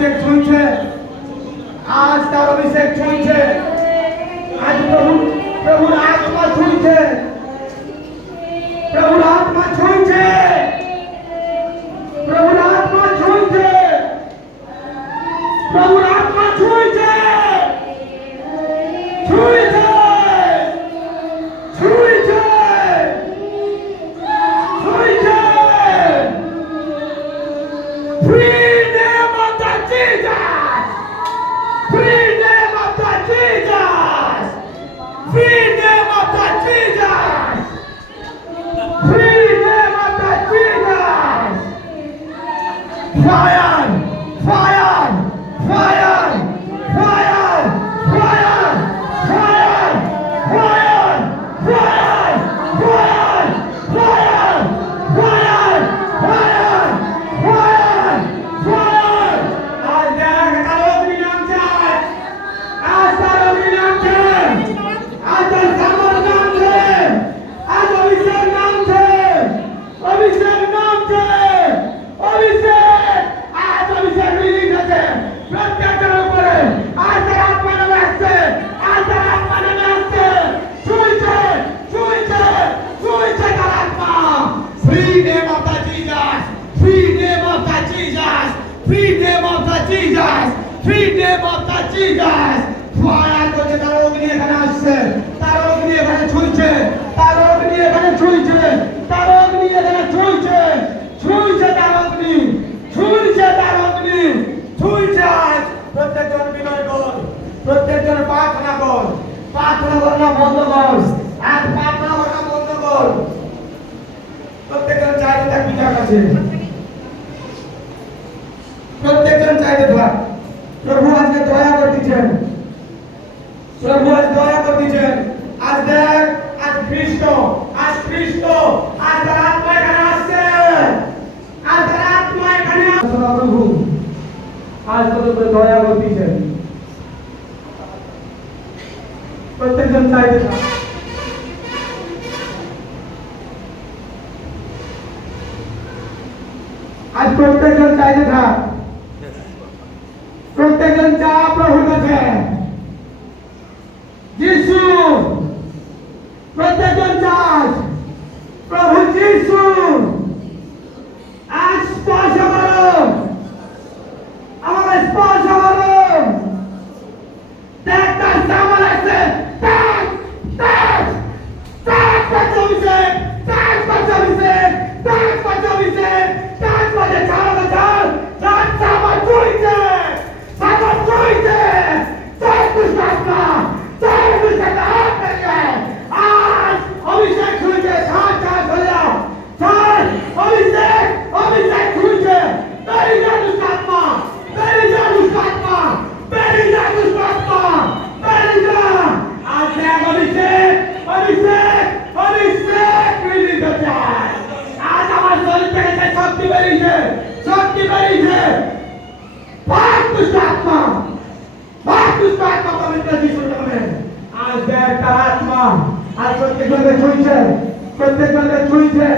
অভিষেক চলছে, আজ তার অভিষেক চলছে, আজ প্রভুর আত্মা চলছে, প্রভুর আত্মা চলছে, প্রভুর আত্মা চলছে, প্রভুর আত্মা চলছে, চলছে, চলছে, চলছে। Free name of the Jesus! Free name of the Jesus! Free name of the Jesus! Free name of the Jesus! Fire! Fire! Fire! Fire! Fire! Fire! Fire! Fire! Fire! Fire! Fire! Fire! Fire! Fire! आज देख तारो अभिनाम छे, आज तारो अभिनाम छे, आज समर नाम छे, आज अभिषेक नाम छे, अभिषेक नाम छे, अभिषेक आज अभिषेक रिलीज আছে প্রত্যেকটার উপরে आज তার আত্মা নেমে আসছে, आज তার আত্মা নেমে আসছে, চলছে, চলছে, চলছে তার আত্মা। Free name of the Jesus! Free name of the Jesus! Free name of the Jesus! Free name of the Jesus! Fire করছে তার অগ্নি এখানে আসছে, তার অগ্নি এখানে চলছে, তার অগ্নি এখানে চলছে, তার অগ্নি এখানে চলছে, চলছে তার অগ্নি, চলছে তার অগ্নি, চলছে। আজ প্রত্যেকজন বিনয় কর, প্রত্যেকজন প্রার্থনা কর, প্রার্থনা করা বন্ধ কর, আজ প্রার্থনা করা বন্ধ কর। প্রত্যেকজন চাইতে থাকবি যার কাছে, প্রত্যেকজন চাইতে থাক। প্রভু আজকে দয়া করতেছেন, প্রভু আজ দয়া করতেছেন। আজ দেখ, আজ খ্রিস্ট, আজ খ্রিস্ট, আজ তার আত্মা এখানে আসছে, আজ তার আত্মা এখানে আসছে। প্রভু আজ তোদের উপরে দয়া করতেছেন, প্রত্যেকজন চাইতে থাক। আজ প্রত্যেকজন চাইতে থাক, প্রত্যেকজন চা প্রভুর কাছে। যিশু প্রত্যেকজন চাই, প্রভু যিশু আজ স্পর্শ করো, আমাকে স্পর্শ করো। দেখ তার সামনে আছে, দেখ, দেখ, দেখ অভিষেক, দেখ অভিষেক, দেখ অভিষেক, দেখ ছাড়া ছাড়, দেখ সামনে চলছে, সামনে চলছে, দেখ দুষ্টাত্মা, দেখ দুষ্টাত্মা হাত থেকে আজ অভিষেক চলছে, ছাড় ছাড় চলে যাও, ছাড় অভিষেক, অভিষেক চলছে, বেরিয়ে যা দুষ্টাত্মা, বেরিয়ে যা দুষ্টাত্মা, বেরিয়ে যা দুষ্টাত্মা, বেরিয়ে যা। আজ দেখ অভিষেক, অভিষেক, অভিষেক রিলিজ হচ্ছে। আজ আমার শরীর থেকে সেই শক্তি বেরিয়েছে, শক্তি বেরিয়েছে। ভাগ দুষ্টাত্মা, ভাগ দুষ্টাত্মা পবিত্র যিশুর নামে। আজ দেখ তার আত্মা আজ প্রত্যেকজনকে ছুঁইছে, প্রত্যেকজনকে ছুঁইছে।